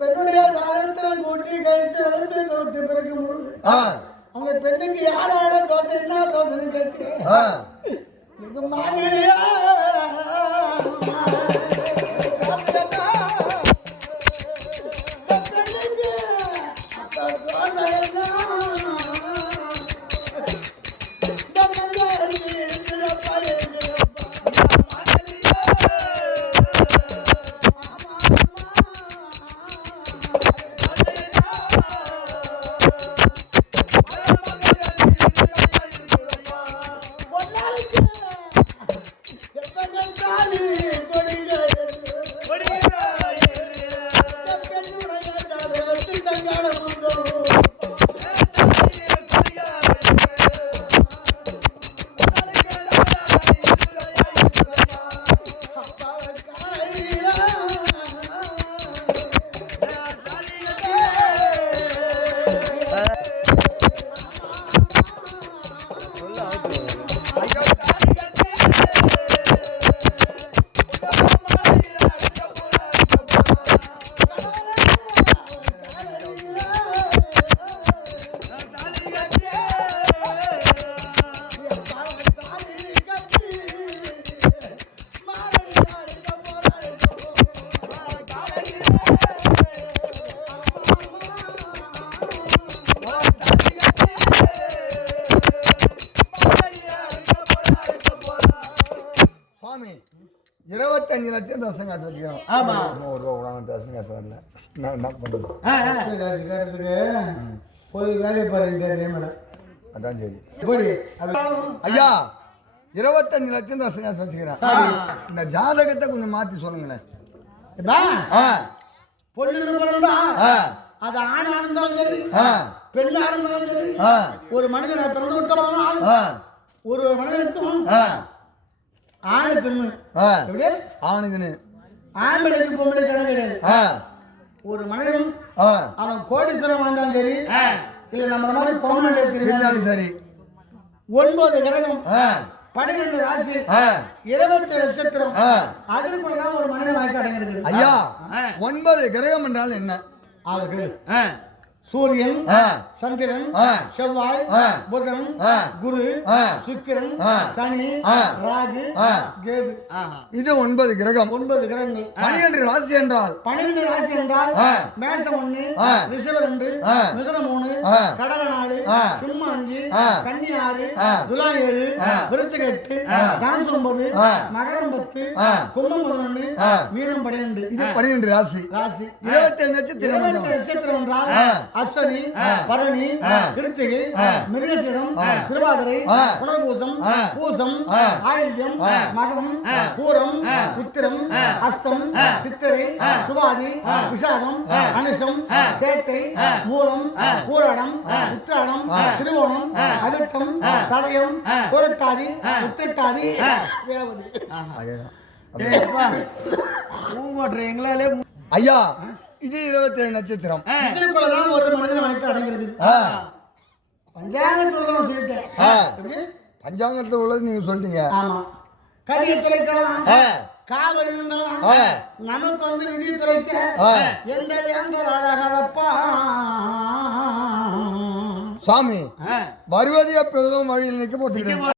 பெண்ணுடைய காலத்திரம் கூட்டி கழிச்சு வளர்த்து தோத்து பிறக்கும் பொழுது அந்த பெண்ணுக்கு யாரால தோசை என்ன தோசைன்னு கேட்டு இது மாங்கலியா $25 லட்சம் தசங்க வச்சுக்கணும். ஆமா, $100 தசங்க வரல. நான் என்ன பண்றது? போய் வேலையை பாருங்க மேடம். அதான் சரி. ஐயா 25 லட்சம் தசங்க வச்சுக்கிறேன். இந்த ஜாதகத்தை கொஞ்சம் மாத்தி சொல்லுங்களேன். பொண்ணு பிறந்தா அது ஆணா இருந்தாலும் சரி பெண்ணா இருந்தாலும் சரி ஒரு மனிதனை பிறந்து விட்டோம்னா ஒரு மனிதனுக்கும் ஆணுக்குன்னு ஆணுக்குன்னு ஆம்பளைக்கு பொம்பளை கணக்கு கிடையாது. ஒரு மனிதன் அவன் கோடீஸ்வரம் வாழ்ந்தாலும் சரி இல்ல நம்ம மாதிரி பர்மனன்ட் திரும்பினாலும் சரி 9 கிரகம் 12 ராசி 27 நட்சத்திரம் அதற்குள்ளதான் ஒரு மனிதன் வாய்க்க அடங்கிருக்கு. ஐயா 9 கிரகம் என்றால் என்ன? சூரியன், சந்திரன், செவ்வாய், புதன், குரு, சுக்கிரன், சனி, ராகு, கேது. இது 9 கிரகம். 9 கிரகங்கள். 12 ராசி என்றால் 12 ராசி என்றால் மேஷம் 1, ரிஷபம் 2, மிதுனம் 3, கடகம் 4, சிம்மம் 5, கன்னி 6, துலா 7, விருச்சிகம் 8, தனுசு 9, மகரம் 10, கும்பம் 11, மீனம் 12. இது 12 ராசி. 27 நட்சத்திரம். 27 நட்சத்திரம் என்றால் அஸ்வினி, பரணி, கிருத்திகை, மிருகசீடம், திருவாதிரை, புனர்பூசம், பூசம், ஆயில்யம், மகம், பூரம், உத்திரம், அஸ்தம், சித்திரை, சுவாதி, விஷாகம், அனுஷம், கேட்டை, மூலம், பூராடம், உத்திராடம், திருவோணம், அவிட்டம், சதயம், புரட்டாதி, உத்திரட்டாதி, எங்களாலே. ஐயா இது 27 நட்சத்திரம். இதுக்குள்ளதான் ஒரு மனிதன் வழக்கு அடங்கிருக்கு. பஞ்சாங்கத்துல சொல்லிட்டேன். பஞ்சாங்கத்துல உள்ளது நீங்க சொல்லிட்டீங்க. ஆமா, கதியை தொலைக்கலாம், காவல் இருந்தாலும் நமக்கு வந்து விதி தொலைக்க எந்த வேந்தர் அழகப்பா சாமி வருவதை எப்பொழுதும் வழியில் நிற்க போட்டுக்கிறேன்.